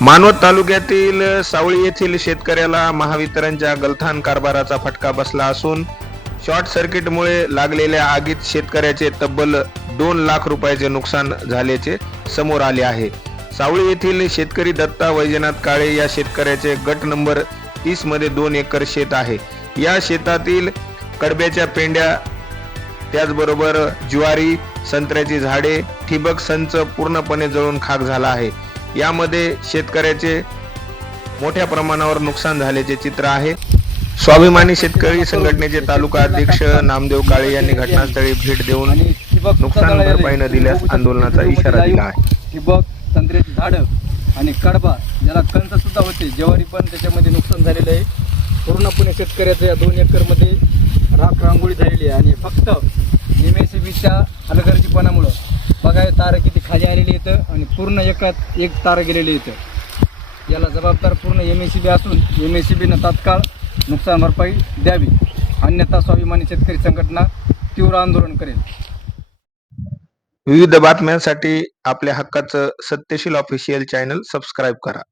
मानवत तालुक्यातील सावळी येथील शेतकऱ्याला महावितरणच्या गलथान कारभाराचा फटका बसला असून शॉर्ट सर्किटमुळे लागलेल्या आगीत शेतकऱ्याचे तब्बल 2 लाख रुपयाचे नुकसान झाल्याचे समोर आले आहे। सावळी येथील शेतकरी दत्ता वैजनाथ काळे या शेतकऱ्याचे गट नंबर 30 मध्ये 2 एकर शेत आहे। या शेतातील कडब्याच्या पेंड्या, त्याचबरोबर ज्वारी, संत्र्याची झाडे, ठिबक संच पूर्णपणे जळून खाक झाला आहे। यामध्ये शेतकऱ्याचे मोठ्या प्रमाणावर नुकसान झाल्याचे चित्र आहे। स्वाभिमानी शेतकरी संघटनेचे तालुका अध्यक्ष नामदेव काळे यांनी घटनास्थळी भेट देऊन नुकसान भरपाई न दिल्यास आंदोलनाचा इशारा दिला आहे। ठिबक, संत्र्याची झाडं आणि कडबा ज्याला कंस सुद्धा होते, ज्वारी पण त्याच्यामध्ये नुकसान झालेलं आहे। पूर्णपणे शेतकऱ्याच्या या 2 एकरमध्ये राख रांगोळी झालेली आहे आणि फक्त MSCBच्या हलगर्जीपणामुळं बघा तार किती खाली आलेली इथं आणि पूर्ण एक तार गेलेली इथं। याला जबाबदार पूर्ण MSCB असून MSCBनं तात्काळ नुकसान भरपाई द्यावी, अन्यथा स्वाभिमानी शेतकरी संघटना तीव्र आंदोलन करेल। विविध बातम्यांसाठी आपल्या हक्काचं सत्यशील ऑफिशियल चॅनल सबस्क्राईब करा।